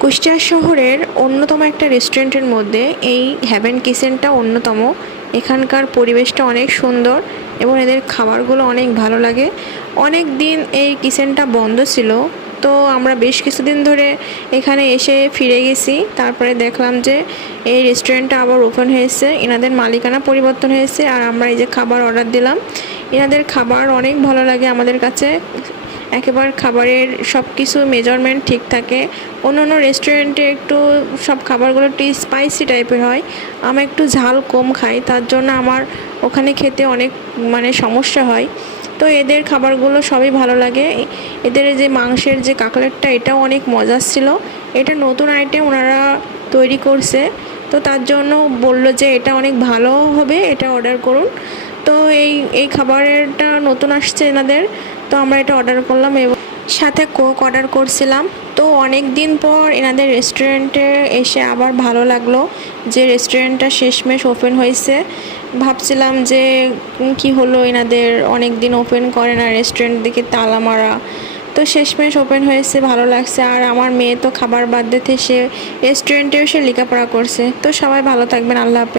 কুষ্টিয়া শহরের অন্যতম একটা রেস্টুরেন্টের মধ্যে এই হেভেন কিচেনটা অন্যতম। এখানকার পরিবেশটা অনেক সুন্দর এবং এদের খাবারগুলো অনেক ভালো লাগে। অনেক দিন এই কিচেনটা বন্ধ ছিল, তো আমরা বেশ কিছুদিন ধরে এখানে এসে ফিরে গেছি। তারপরে দেখলাম যে এই রেস্টুরেন্টটা আবার ওপেন হয়েছে, এনাদের মালিকানা পরিবর্তন হয়েছে। আর আমরা এই যে খাবার অর্ডার দিলাম, এনাদের খাবার অনেক ভালো লাগে আমাদের কাছে। একেবারে খাবারের সব কিছু মেজারমেন্ট ঠিক থাকে। অন্যান্য রেস্টুরেন্টে একটু সব খাবারগুলো একটু স্পাইসি টাইপের হয়, আমি একটু ঝাল কম খাই, তার জন্য আমার ওখানে খেতে অনেক সমস্যা হয়। তো এদের খাবারগুলো সবই ভালো লাগে। এদের যে মাংসের যে কাকলেটটা, এটাও অনেক মজার ছিল। এটা নতুন আইটেম ওনারা তৈরি করছে, তো তার জন্য বললো যে এটা অনেক ভালো হবে, এটা অর্ডার করুন। তো এই খাবারটা নতুন আসছে এনাদের, তো আমরা এটা অর্ডার করলাম এবং সাথে কোক অর্ডার করছিলাম। তো অনেক দিন পর এনাদের রেস্টুরেন্টে এসে আবার ভালো লাগলো যে রেস্টুরেন্টটা শেষমেশ ওপেন হয়েছে। ভাবছিলাম যে কি হলো, এনাদের অনেক দিন ওপেন করে না, রেস্টুরেন্ট দিকে তালা মারা। তো শেষমেশ ওপেন হয়েছে, ভালো লাগছে। আর আমার মেয়ে তো খাবার বাদ দিতে সে রেস্টুরেন্টেও সে লেখাপড়া করছে। তো সবাই ভালো থাকবেন, আল্লাহ হাফেজ।